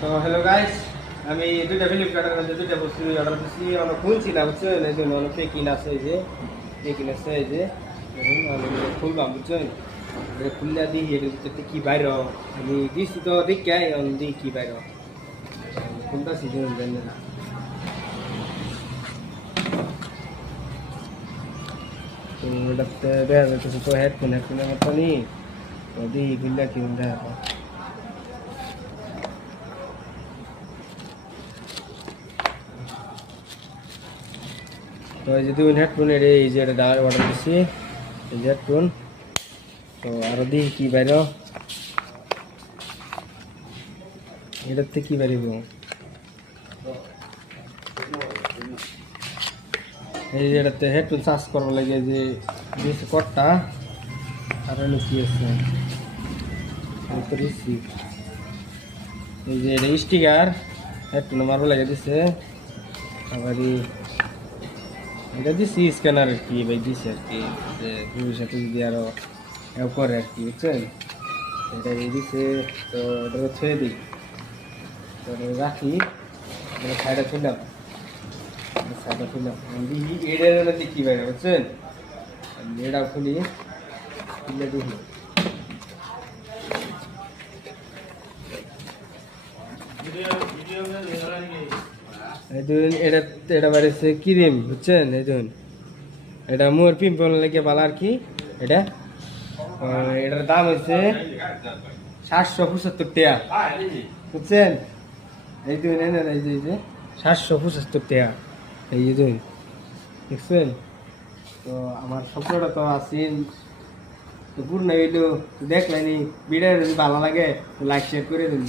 তো hello guys, আমি দুইটা ফ্লিপকার্টের মধ্যে দুইটা বস্তু অর্ডার দিচ্ছি। আমরা খুলছিলাম বুঝছেন, এই জন্য অনেক পেকিং আছে, এই যে পেকিং আছে, এই যে দেখুন আমি খুলবাম বুঝছেন। খুললে দিই এর ভিতরে কি বাইর আমি দিচ্ছি তো দেখে দিই কি বাইর খুলতে সিজন জানি না। তো এটাতে দেখা যাচ্ছে তো হেডফোনের মতনই দিই খুললে কি দেখা। তো এই যে দুই হেডফোন এই যে এটা অর্ডার দিচ্ছি, এই যে হেডফোন। তো আরো দিই কি বাইর এটাতে কি বাড়িব, এই যে এটাতে হেডফোন চার্জ করার লাগে যে দিয়েছে কটটা। আর হলো কি আছে রিসিভ, এই যে এটা স্টিকার হেডফোন মারও লাগে দিছে। আবার এটা দিচ্ছি স্ক্যানার আর কি ভাই দিছে আর কি, যে ভবিষ্যতে যদি আরো করে আর কি বুঝছেন। এটা দিছে তো এটা ছুঁয়ে দিই, তো রাখি সাইডে খুললাম, সাইডে খুললাম এটার কি বাইরে বুঝছেন। এটাও খুলি, খুলে দেখি এটা এটা বাড়িছে ক্রিম বুঝছেন। এই ধরুন এটা মোর পিম্পল লেগে ভালো আর কি। এটা এটার দাম হচ্ছে 775 টাকা বুঝছেন। এই দুই এই যে 775 টাকা, এই যে দুই দেখছেন। তো আমার স্বপ্নটা তো আসিল তো পূর্ণ হইলো। দেখলেনি ভিডিও যদি ভালো লাগে লাইক শেয়ার করে দিন।